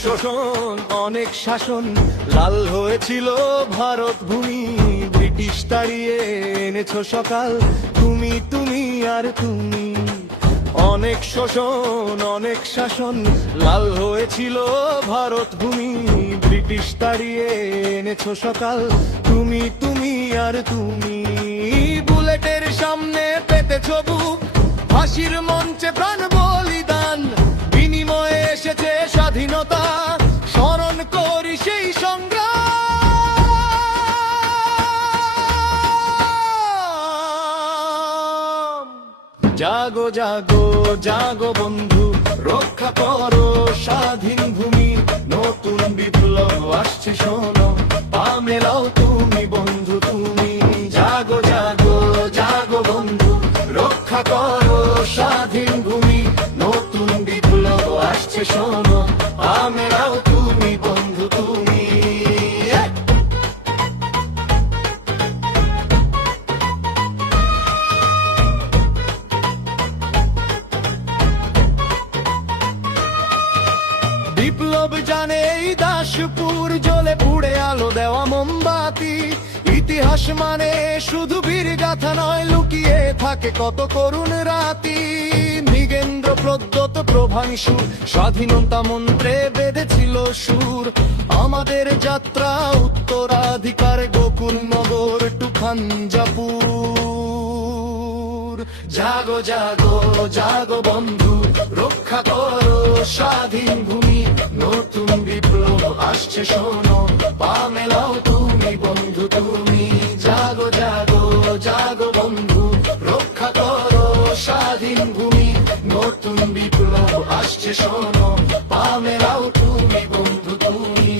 শোষণ অনেক শাসন, লাল হয়েছিল ভারত ভূমি, ব্রিটিশ তাড়িয়ে এনেছো সকাল, তুমি তুমি আর তুমি। অনেক শোষণ অনেক শাসন, লাল হয়েছিল ভারত ভূমি, ব্রিটিশ তাড়িয়ে এনেছো সকাল, তুমি তুমি আর তুমি। বুলেটের সামনে পেতেছো বুক, ফাঁসির মঞ্চে প্রাণ বলিদান, বিনিময়ে এসেছে স্বাধীনতা, স্মরণ করি সেই সংগ্রাম। জাগো জাগো জাগো বন্ধু, রক্ষা করো স্বাধীন ভূমি, নতুন বিপ্লব আসছে শোনো, পা মেলাও তুমি বন্ধু তুমি। জাগো জাগো জাগো বন্ধু, রক্ষা করো স্বাধীন ভূমি, নতুন বিপ্লব আসছে শোনো, পা মেলাও তুমি বন্ধু তুমি। বিপ্লব জানে এই দাসপুর, জ্বলে পুড়ে আলো দেওয়া মোমবাতি, ইতিহাস মানে শুধু বীর গাথা নয়, লুকিয়ে থাকে কত করুণ রাতি। মৃগেন্দ্র প্রদ্যোত প্রভাংশু স্বাধীনতা মন্ত্রে বেঁধেছিল সুর, আমাদের যাত্রা উত্তরাধিকার গোকুল নগর টু খাঞ্জাপুর। জাগো জাগো জাগো বন্ধু, রক্ষা করো স্বাধীন ভূমি, নতুন বিপ্লব আসছে শোনো, পা মেলাও তুমি বন্ধু তুমি। জাগো জাগো জাগো বন্ধু, রক্ষা করো স্বাধীন ভূমি, নতুন বিপ্লব আসছে শোনো, পা মেলাও তুমি বন্ধু তুমি।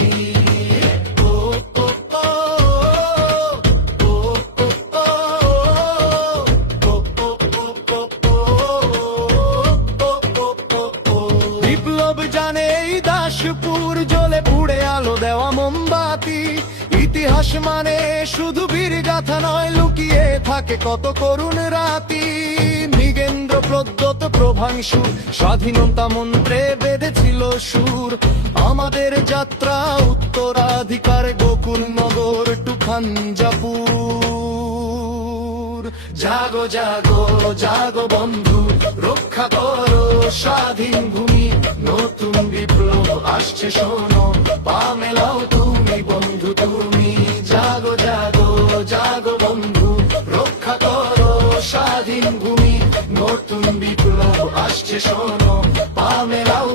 বিপ্লব জানে এই দাসপুর, জ্বলে পুড়ে আলো দেওয়া মোমবাতি, ইতিহাস মানে শুধু বীর গাথা নয়, লুকিয়ে থাকে কত করুণ রাতি। মৃগেন্দ্র প্রদ্যোত প্রভাংশু স্বাধীনতা মন্ত্রে বেঁধেছিল সুর, আমাদের যাত্রা উত্তরাধিকার গোকুল নগর টু খাঞ্জাপুর। জাগো জাগো জাগো বন্ধু, রক্ষা করো স্বাধীন ভূমি, নতুন বিপ্লব আসছে শোনো, পা মেলাও তুমি বন্ধু তুমি। জাগো জাগো জাগো বন্ধু, রক্ষা করো স্বাধীন ভূমি, নতুন বিপ্লব আসছে শোনো, পা মেলাও